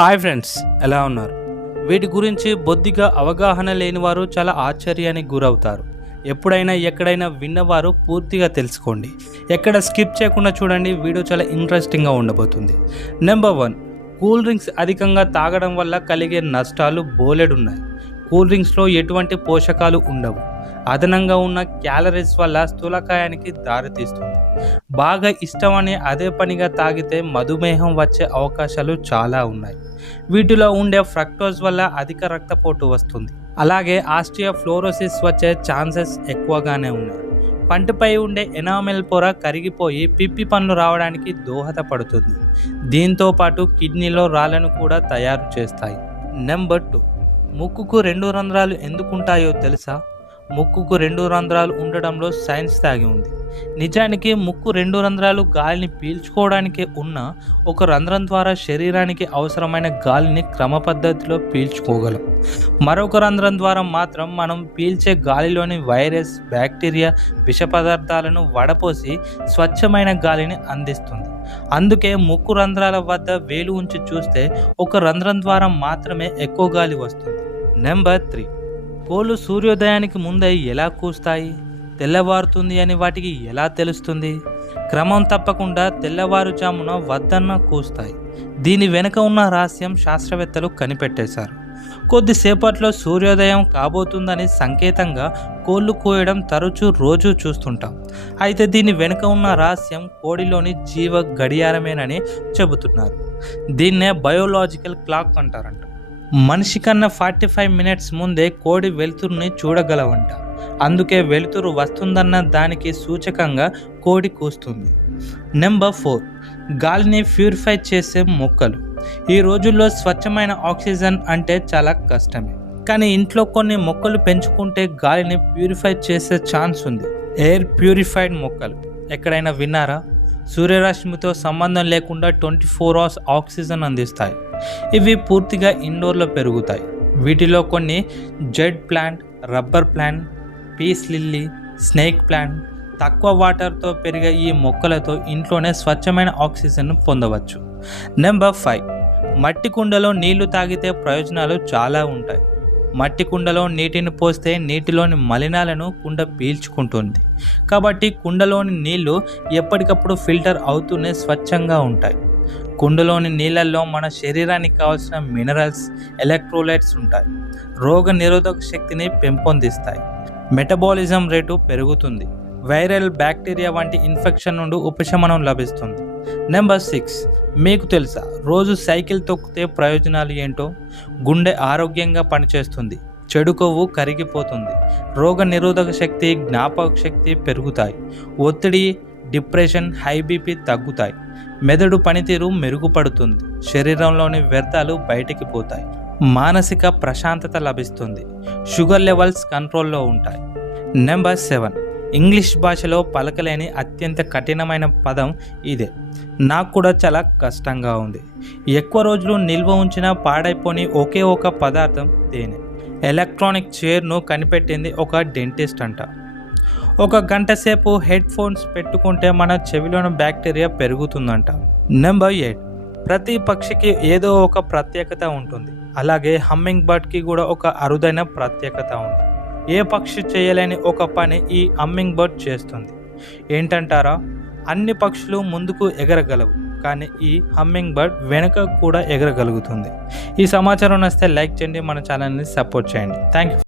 Hi friends, ఎలా ఉన్నారు? వీటి గురించి బొద్దిగా అవగాహన లేని వారు చాలా ఆశ్చర్యానికి గురవుతారు. ఎప్పుడైనా ఎక్కడైనా విన్నవారు పూర్తిగా తెలుసుకోండి. ఎక్కడ స్కిప్ చేయకుండా చూడండి, వీడియో చాలా ఇంట్రెస్టింగ్గా ఉండబోతుంది. నెంబర్ 1, కూల్ డ్రింక్స్ అధికంగా తాగడం వల్ల కలిగే నష్టాలు బోలెడున్నాయి. కూల్ డ్రింక్స్లో ఎటువంటి పోషకాలు ఉండవు. అదనంగా ఉన్న క్యాలరీస్ వల్ల స్థూలకాయానికి దారితీస్తుంది. బాగా ఇష్టమని అదే పనిగా తాగితే మధుమేహం వచ్చే అవకాశాలు చాలా ఉన్నాయి. వీటిలో ఉండే ఫ్రక్టోజ్ వల్ల అధిక రక్తపోటు వస్తుంది. అలాగే ఆస్టియోఫ్లోరోసిస్ వచ్చే ఛాన్సెస్ ఎక్కువగానే ఉన్నాయి. పంటిపై ఉండే ఎనామెల్ పొర కరిగిపోయి పిప్పి పన్ను రావడానికి దోహదపడుతుంది. దీంతో పాటు కిడ్నీలో రాళ్లను కూడా తయారు చేస్తాయి. నెంబర్ 2, ముక్కుకు 2 రంధ్రాలు ఎందుకుంటాయో తెలుసా? ముక్కుకు 2 రంధ్రాలు ఉండడంలో సైన్స్ దాగి ఉంది. నిజానికి ముక్కు 2 రంధ్రాలు గాలిని పీల్చుకోవడానికే ఉన్న ఒక రంధ్రం ద్వారా శరీరానికి అవసరమైన గాలిని క్రమపద్ధతిలో పీల్చుకోగలం. మరొక రంధ్రం ద్వారా మాత్రం మనం పీల్చే గాలిలోని వైరస్, బ్యాక్టీరియా, విష పదార్థాలను వడపోసి స్వచ్ఛమైన గాలిని అందిస్తుంది. అందుకే ముక్కు రంధ్రాల వద్ద వేలు ఉంచి చూస్తే ఒక రంధ్రం ద్వారా మాత్రమే ఎక్కువ గాలి వస్తుంది. నెంబర్ 3, కోళ్ళు సూర్యోదయానికి ముందే ఎలా కూస్తాయి? తెల్లవారుతుంది అని వాటికి ఎలా తెలుస్తుంది? క్రమం తప్పకుండా తెల్లవారుజామున వద్దన్న కూస్తాయి. దీని వెనుక ఉన్న రహస్యం శాస్త్రవేత్తలు కనిపెట్టేశారు. కొద్దిసేపట్లో సూర్యోదయం కాబోతుందని సంకేతంగా కోళ్ళు కూయడం తరచూ రోజు చూస్తుంటాం. అయితే దీని వెనుక ఉన్న రహస్యం కోడిలోని జీవ గడియారమేనని చెబుతున్నారు. దీన్నే బయోలాజికల్ క్లాక్ అంటారంట. మనిషి కన్నా 45 మినిట్స్ ముందే కోడి వెలుతురుని చూడగలవంట. అందుకే వెలుతురు వస్తుందన్న దానికి సూచకంగా కోడి కూస్తుంది. నెంబర్ 4, గాలిని ప్యూరిఫై చేసే మొక్కలు. ఈ రోజుల్లో స్వచ్ఛమైన ఆక్సిజన్ అంటే చాలా కష్టమే. కానీ ఇంట్లో కొన్ని మొక్కలు పెంచుకుంటే గాలిని ప్యూరిఫై చేసే ఛాన్స్ ఉంది. ఎయిర్ ప్యూరిఫైడ్ మొక్కలు ఎక్కడైనా విన్నారా? సూర్యరశ్మితో సంబంధం లేకుండా 24 అవర్స్ ఆక్సిజన్ అందిస్తాయి. ఇవి పూర్తిగా ఇండోర్లో పెరుగుతాయి. వీటిలో కొన్ని Z plant, rubber plant, peace lily, snake plant. తక్కువ వాటర్తో పెరిగే ఈ మొక్కలతో ఇంట్లోనే స్వచ్ఛమైన ఆక్సిజన్ పొందవచ్చు. నెంబర్ 5, మట్టి కుండలో నీళ్లు తాగితే ప్రయోజనాలు చాలా ఉంటాయి. మట్టి కుండలో నీటిని పోస్తే నీటిలోని మలినాలను కుండ పీల్చుకుంటుంది. కాబట్టి కుండలోని నీళ్లు ఎప్పటికప్పుడు ఫిల్టర్ అవుతూనే స్వచ్ఛంగా ఉంటాయి. కుండలోని నీళ్ళల్లో మన శరీరానికి కావాల్సిన మినరల్స్, ఎలక్ట్రోలైట్స్ ఉంటాయి. రోగ నిరోధక శక్తిని పెంపొందిస్తాయి. మెటబాలిజం రేటు పెరుగుతుంది. వైరల్, బ్యాక్టీరియా వంటి ఇన్ఫెక్షన్ నుండి ఉపశమనం లభిస్తుంది. నెంబర్ 6, మీకు తెలుసా రోజు సైకిల్ తొక్కితే ప్రయోజనాలు ఏంటో? గుండె ఆరోగ్యంగా పనిచేస్తుంది. చెడు కొవ్వు కరిగిపోతుంది. రోగ నిరోధక శక్తి, జ్ఞాపక శక్తి పెరుగుతాయి. ఒత్తిడి, డిప్రెషన్, హై బీపీ తగ్గుతాయి. మెదడు పనితీరు మెరుగుపడుతుంది. శరీరంలోని వ్యర్థాలు బయటికి పోతాయి. మానసిక ప్రశాంతత లభిస్తుంది. షుగర్ లెవెల్స్ కంట్రోల్లో ఉంటాయి. నెంబర్ 7, ఇంగ్లీష్ భాషలో పలకలేని అత్యంత కఠినమైన పదం ఇదే. నాకు కూడా చాలా కష్టంగా ఉంది. ఎక్కువ రోజులు నిల్వ ఉంచిన పాడైపోని ఒకే ఒక పదార్థం తేనె. ఎలక్ట్రానిక్ చైర్ను కనిపెట్టింది ఒక డెంటిస్ట్ అంట. 1 గంట సేపు హెడ్ ఫోన్స్ పెట్టుకుంటే మన చెవిలోని బ్యాక్టీరియా పెరుగుతుందంట. నెంబర్ 8, ప్రతి పక్షికి ఏదో ఒక ప్రత్యేకత ఉంటుంది. అలాగే హమ్మింగ్ బర్డ్కి కూడా ఒక అరుదైన ప్రత్యేకత ఉంది. ఏ పక్షి చేయలేని ఒక పని ఈ హమ్మింగ్ బర్డ్ చేస్తుంది. ఏంటంటారా? అన్ని పక్షులు ముందుకు ఎగరగలవు, కానీ ఈ హమ్మింగ్ బర్డ్ వెనుక కూడా ఎగరగలుగుతుంది. ఈ సమాచారం నచ్చితే లైక్ చేయండి, మన ఛానల్ని సపోర్ట్ చేయండి. Thank you.